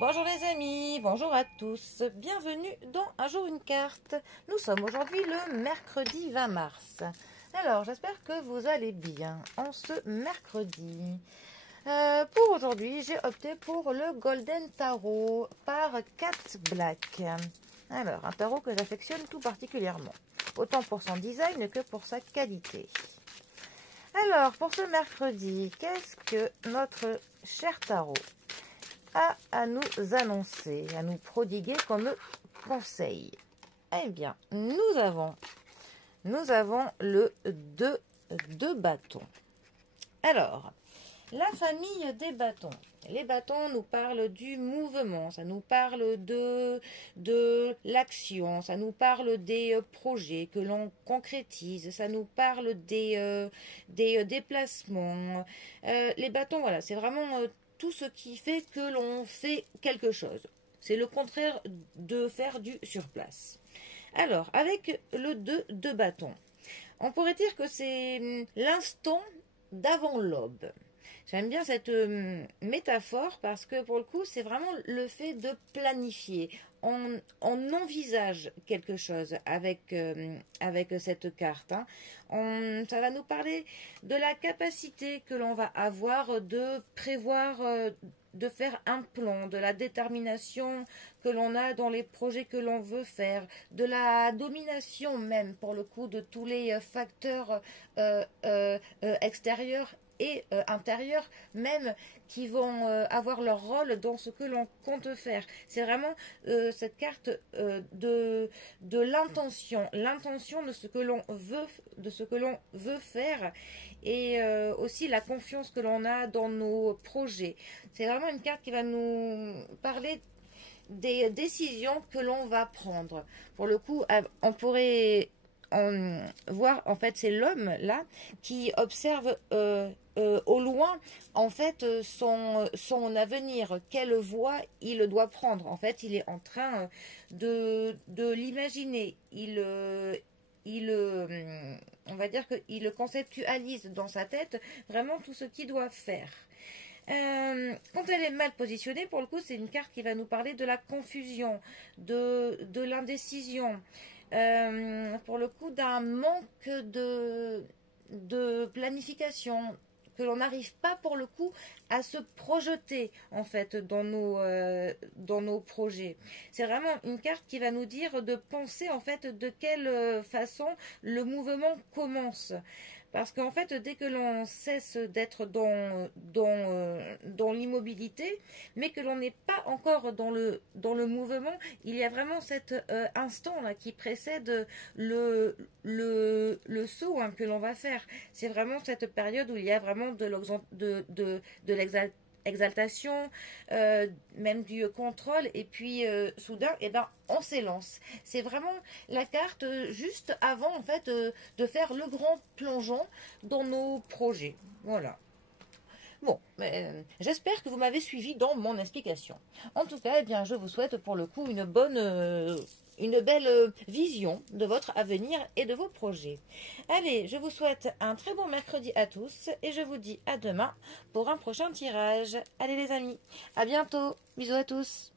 Bonjour les amis, bonjour à tous, bienvenue dans Un jour une carte. Nous sommes aujourd'hui le mercredi 20 mars. Alors j'espère que vous allez bien en ce mercredi. Pour aujourd'hui, j'ai opté pour le Golden Tarot par Cat Black. Alors, un tarot que j'affectionne tout particulièrement, autant pour son design que pour sa qualité. Alors, pour ce mercredi, qu'est-ce que notre cher tarot a à nous annoncer, à nous prodiguer comme conseil? Eh bien, nous avons le 2 de bâtons. Alors, la famille des bâtons. Les bâtons nous parlent du mouvement, ça nous parle de l'action, ça nous parle des projets que l'on concrétise, ça nous parle des déplacements. Les bâtons, voilà, c'est vraiment tout ce qui fait que l'on fait quelque chose. C'est le contraire de faire du sur place. Alors, avec le 2 de bâton, on pourrait dire que c'est l'instant d'avant l'aube. J'aime bien cette métaphore parce que pour le coup, c'est vraiment le fait de planifier. On envisage quelque chose avec cette carte. Ça va nous parler de la capacité que l'on va avoir de prévoir, de faire un plan, de la détermination que l'on a dans les projets que l'on veut faire, de la domination même pour le coup de tous les facteurs extérieurs et intérieurs même qui vont avoir leur rôle dans ce que l'on compte faire. C'est vraiment cette carte de l'intention de ce que l'on veut faire et aussi la confiance que l'on a dans nos projets. C'est vraiment une carte qui va nous parler des décisions que l'on va prendre. Pour le coup, on pourrait voir, en fait, c'est l'homme là qui observe au loin, en fait, son avenir, quelle voie il doit prendre. En fait, il est en train de l'imaginer. On va dire qu'il conceptualise dans sa tête vraiment tout ce qu'il doit faire. Quand elle est mal positionnée, pour le coup, c'est une carte qui va nous parler de la confusion, de l'indécision, pour le coup, d'un manque de planification, que l'on n'arrive pas pour le coup à se projeter en fait dans nos projets. C'est vraiment une carte qui va nous dire de penser en fait de quelle façon le mouvement commence. Parce qu'en fait, dès que l'on cesse d'être dans l'immobilité, mais que l'on n'est pas encore dans le mouvement, il y a vraiment cet instant là qui précède le saut que l'on va faire. C'est vraiment cette période où il y a vraiment de l'exaltation, même du contrôle, et puis soudain, on s'élance. C'est vraiment la carte juste avant, en fait, de faire le grand plongeon dans nos projets. Voilà. Bon, j'espère que vous m'avez suivi dans mon explication. En tout cas, eh bien, je vous souhaite pour le coup une belle vision de votre avenir et de vos projets. Allez, je vous souhaite un très bon mercredi à tous et je vous dis à demain pour un prochain tirage. Allez les amis, à bientôt. Bisous à tous.